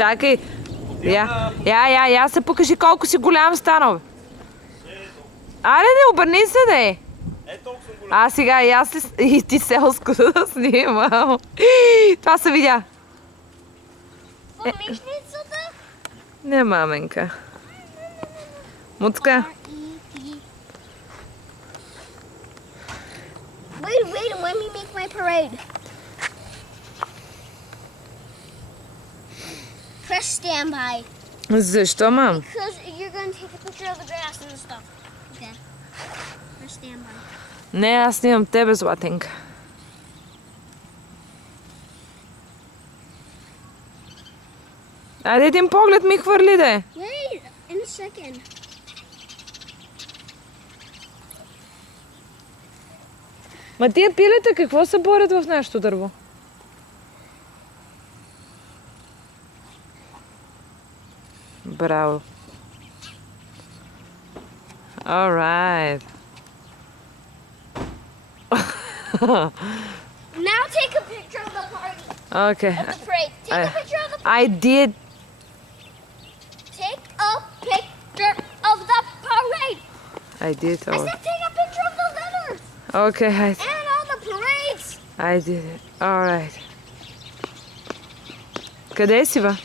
Чакай. Я се покажи колко си голям станал. Аре, не обърни се, де. Толкова съм голям. Сега и ти селско да снимам. Това се видя. Помишницата? Не, маменка. Муцка. Wait, let me make my parade. Press standby. Защо, мам? Because you're going to take a picture of the grass and stuff. Okay. Press standby. Не, аз снимам тебе, златенка. Айде един поглед ми хвърли, де. Wait, in a second. Ма тия пилета какво се борят в нашото дърво? Браво. Alright. Now take a picture of the party. Okay. Of the parade. Take a picture of the I did. Take a picture of the parade. I did. I said take a picture of the letters Okay, and all the parades. I did it. Alright. Къде си, ба?